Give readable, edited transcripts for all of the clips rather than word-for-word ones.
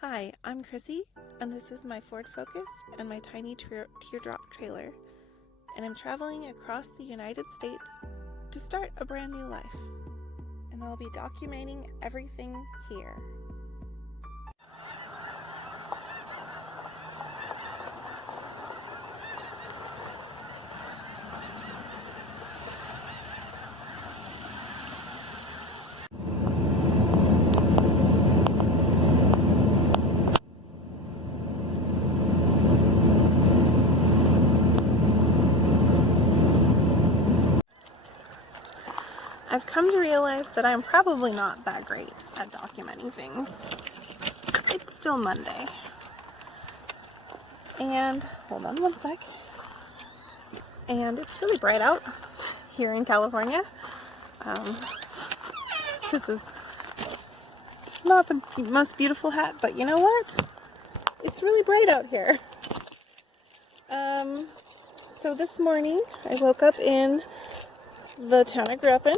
Hi, I'm Chrissy, and this is my Ford Focus and my tiny teardrop trailer, and I'm traveling across the United States to start a brand new life, and I'll be documenting everything here. I've come to realize that I'm probably not that great at documenting things. It's still Monday. And, hold on one sec. And it's really bright out here in California. This is not the most beautiful hat, but you know what? It's really bright out here. So this morning I woke up in the town I grew up in,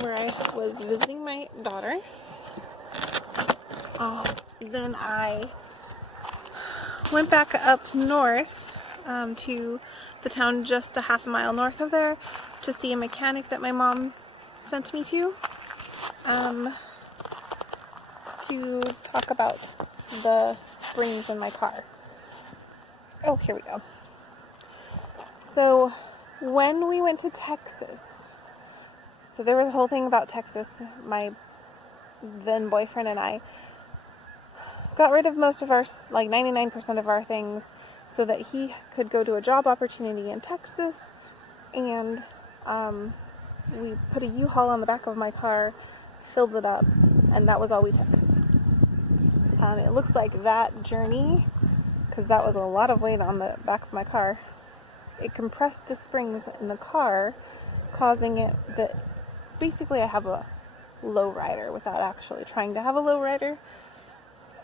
where I was visiting my daughter. Then I went back up north to the town just a half a mile north of there to see a mechanic that my mom sent me to talk about the springs in my car. Oh, here we go. So when we went to Texas, so there was a whole thing about Texas. My then boyfriend and I got rid of most of our, like 99% of our things, so that he could go to a job opportunity in Texas. And we put a U-Haul on the back of my car, filled it up, and that was all we took. It looks like that journey, because that was a lot of weight on the back of my car, it compressed the springs in the car, causing it that basically I have a lowrider without actually trying to have a lowrider.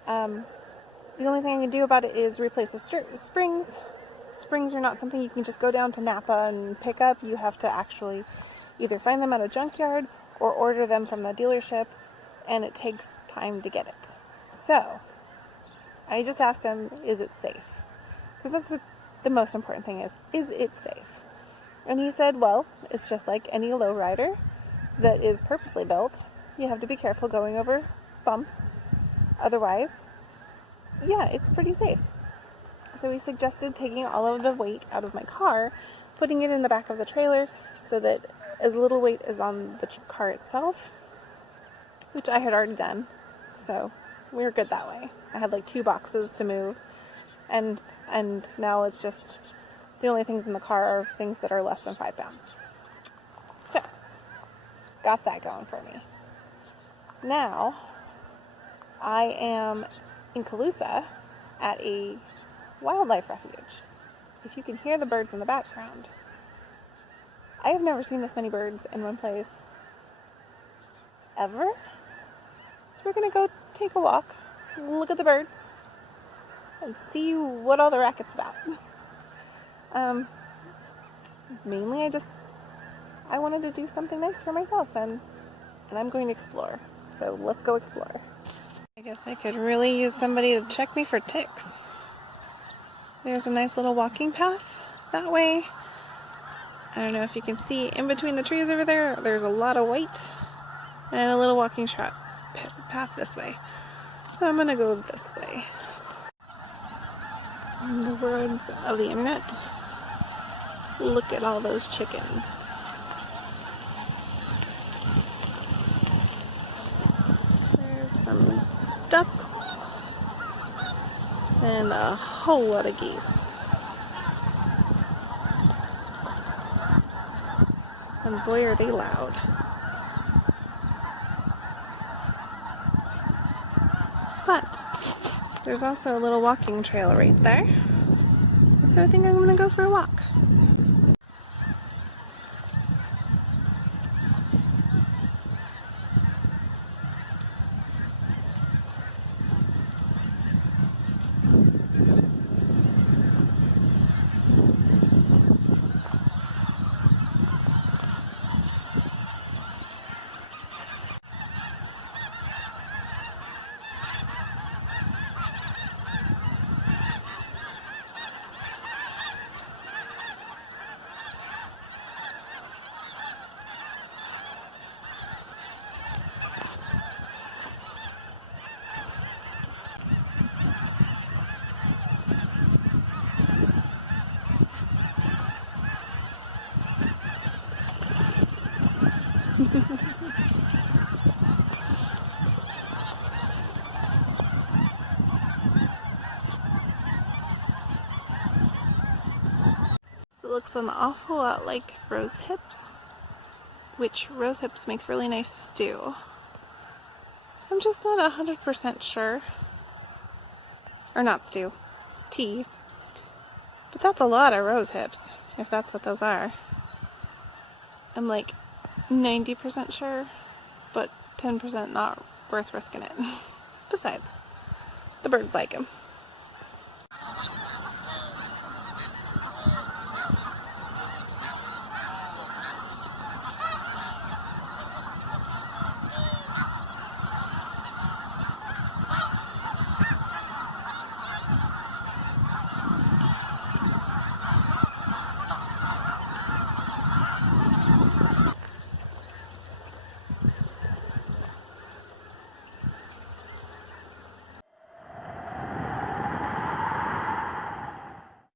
The only thing I can do about it is replace the springs. Springs are not something you can just go down to Napa and pick up. You have to actually either find them at a junkyard or order them from the dealership, and it takes time to get it. So I just asked him, is it safe? Because that's what the most important thing is it safe? And he said, well, it's just like any lowrider that is purposely built. You have to be careful going over bumps. Otherwise, yeah, it's pretty safe. So he suggested taking all of the weight out of my car, putting it in the back of the trailer so that as little weight is on the car itself, which I had already done. So we were good that way. I had like 2 boxes to move, and now it's just the only things in the car are things that are less than 5 pounds. So got that going for me. Now I am in Colusa at a wildlife refuge. If you can hear the birds in the background, I have never seen this many birds in one place ever. So we're gonna go take a walk, look at the birds, and see what all the racket's about. Mainly I wanted to do something nice for myself, and I'm going to explore. So let's go explore. I guess I could really use somebody to check me for ticks. There's a nice little walking path that way. I don't know if you can see in between the trees over there, there's a lot of white, and a little walking path this way. So I'm gonna go this way. In the words of the internet, look at all those chickens. There's some ducks and a whole lot of geese. And boy, are they loud. But there's also a little walking trail right there. So I think I'm gonna go for a walk. It looks an awful lot like rose hips, which rose hips make really nice stew. I'm just not 100% sure. Or not stew, tea. But that's a lot of rose hips, if that's what those are. I'm like 90% sure, but 10% not worth risking it. Besides, the birds like them.